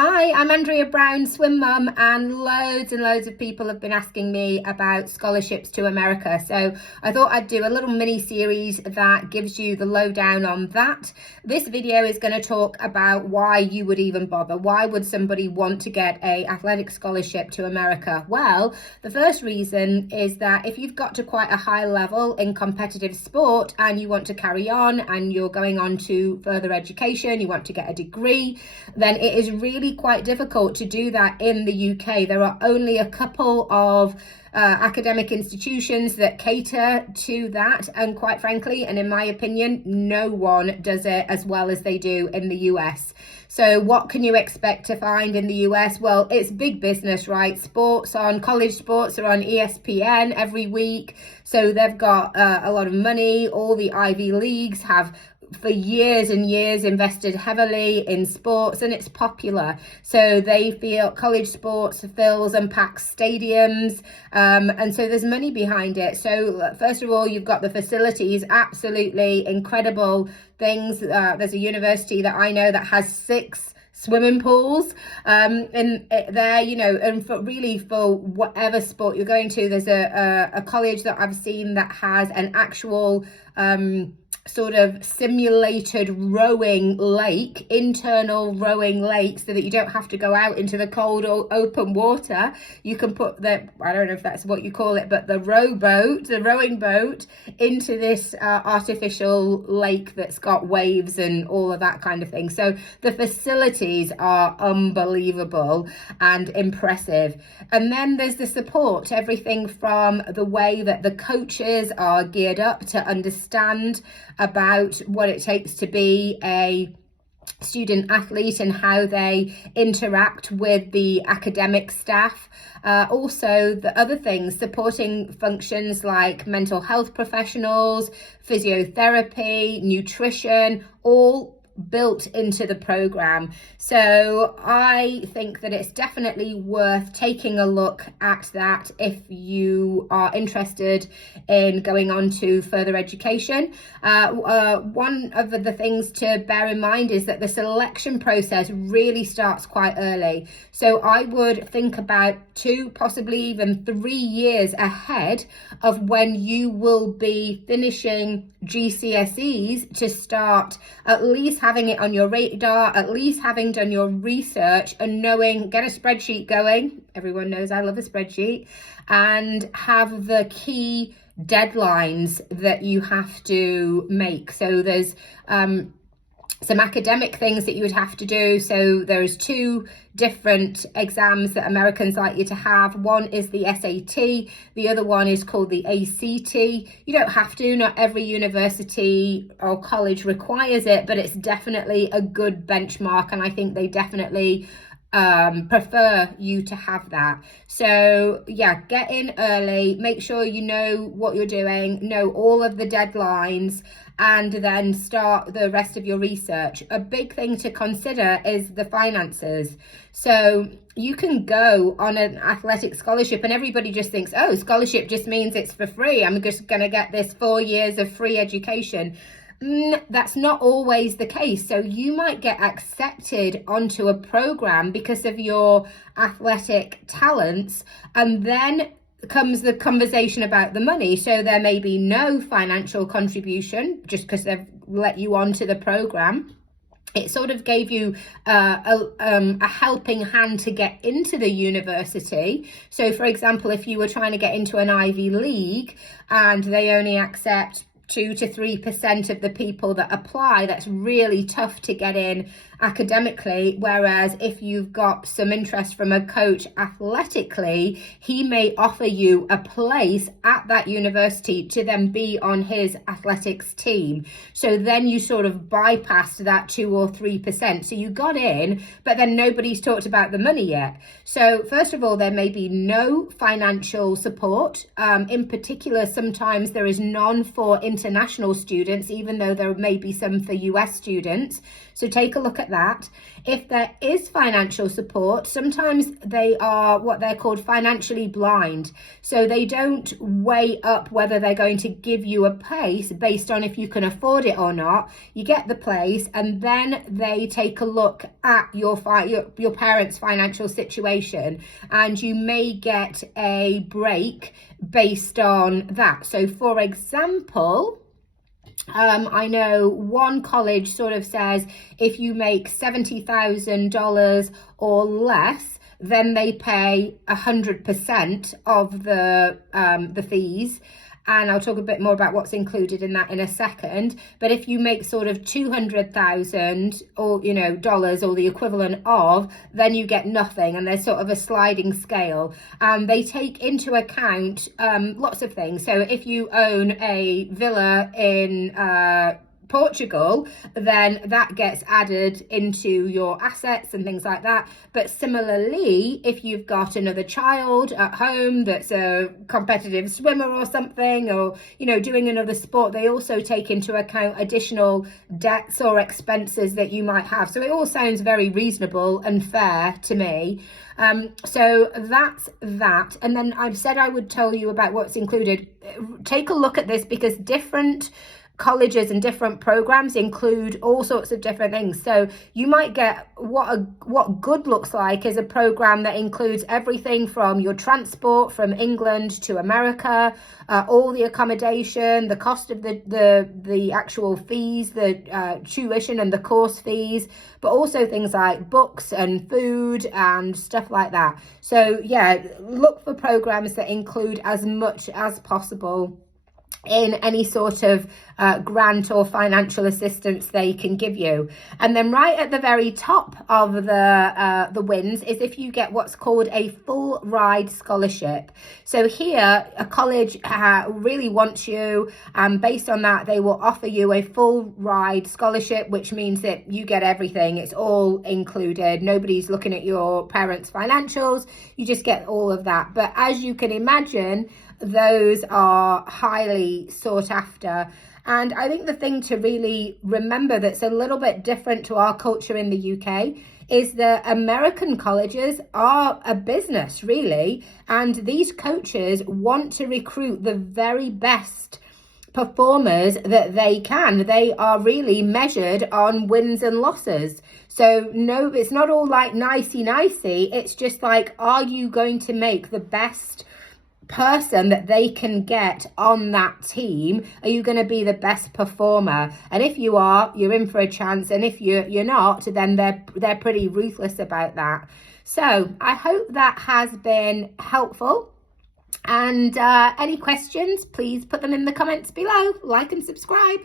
Hi, I'm Andrea Brown, swim mum, and loads of people have been asking me about scholarships to America. So I thought I'd do a little mini series that gives you the lowdown on that. This video is going to talk about why you would even bother. Why would somebody want to get an athletic scholarship to America? Well, the first reason is that if you've got to quite a high level in competitive sport and you want to carry on and you're going on to further education, you want to get a degree, then it is really quite difficult to do that in the UK. There are only a couple of academic institutions that cater to that, and quite frankly, and in my opinion, no one does it as well as they do in the US. So what can you expect to find in the US? Well, it's big business, right? College sports are on ESPN every week. So they've got a lot of money. All the Ivy Leagues have for years and years invested heavily in sports, and it's popular. So they feel college sports fills and packs stadiums, and so there's money behind it. So first of all, you've got the facilities, absolutely incredible things. There's a university that I know that has 6 swimming pools in there, and for whatever sport you're going to. There's a college that I've seen that has an actual sort of simulated rowing lake, internal rowing lake, so that you don't have to go out into the cold or open water. You can put I don't know if that's what you call it, but the rowing boat into this artificial lake that's got waves and all of that kind of thing. So the facilities are unbelievable and impressive. And then there's the support, everything from the way that the coaches are geared up to understand about what it takes to be a student athlete and how they interact with the academic staff. Also, the other things, supporting functions like mental health professionals, physiotherapy, nutrition, all built into the program. So I think that it's definitely worth taking a look at that if you are interested in going on to further education. One of the things to bear in mind is that the selection process really starts quite early. So I would think about 2, possibly even 3 years ahead of when you will be finishing GCSEs to start at least having it on your radar, at least having done your research and knowing, get a spreadsheet going. Everyone knows I love a spreadsheet, and have the key deadlines that you have to make. So there's some academic things that you would have to do. So there's 2 different exams that Americans like you to have. One is the SAT, the other one is called the ACT. You don't have to, not every university or college requires it, but it's definitely a good benchmark, and I think they definitely prefer you to have that. So yeah, get in early, make sure you know what you're doing, know all of the deadlines, and then start the rest of your research. A big thing to consider is the finances. So you can go on an athletic scholarship and everybody just thinks, oh, scholarship just means it's for free. I'm just going to get this 4 years of free education. That's not always the case. So you might get accepted onto a program because of your athletic talents, and then comes the conversation about the money. So there may be no financial contribution just because they've let you onto the program. It sort of gave you a helping hand to get into the university. So for example, if you were trying to get into an Ivy League and they only accept 2 to 3% of the people that apply, that's really tough to get in academically. Whereas if you've got some interest from a coach athletically, he may offer you a place at that university to then be on his athletics team. So then you sort of bypassed that 2 or 3%. So you got in, but then nobody's talked about the money yet. So first of all, there may be no financial support. In particular, sometimes there is none for international students, even though there may be some for US students. So take a look at that. If there is financial support, sometimes they are what they're called financially blind. So they don't weigh up whether they're going to give you a place based on if you can afford it or not. You get the place and then they take a look at your parents' financial situation, and you may get a break based on that. So for example, I know one college sort of says if you make $70,000 or less, then they pay 100% of the fees. And I'll talk a bit more about what's included in that in a second. But if you make sort of 200,000 or dollars or the equivalent of, then you get nothing. And there's sort of a sliding scale. They take into account lots of things. So if you own a villa in Portugal, then that gets added into your assets and things like that. But similarly, if you've got another child at home that's a competitive swimmer or something, or doing another sport, they also take into account additional debts or expenses that you might have. So it all sounds very reasonable and fair to me. So that's that. And then I've said I would tell you about what's included. Take a look at this, because different colleges and different programs include all sorts of different things. So you might get what good looks like is a program that includes everything from your transport from England to America, all the accommodation, the cost of the actual fees, the tuition and the course fees, but also things like books and food and stuff like that. So yeah, look for programs that include as much as possible in any sort of grant or financial assistance they can give you. And then right at the very top of the wins is if you get what's called a full ride scholarship. So here a college really wants you, and based on that they will offer you a full ride scholarship, which means that you get everything. It's all included. Nobody's looking at your parents' financials. You just get all of that. But as you can imagine, those are highly sought after. And I think the thing to really remember that's a little bit different to our culture in the UK is that American colleges are a business, really. And these coaches want to recruit the very best performers that they can. They are really measured on wins and losses. So no, it's not all like nicey. It's just like, are you going to make the best person that they can get on that team? Are you going to be the best performer? And if you are, you're in for a chance, and if you're not, then they're pretty ruthless about that. So I hope that has been helpful, and any questions, please put them in the comments below. Like and subscribe.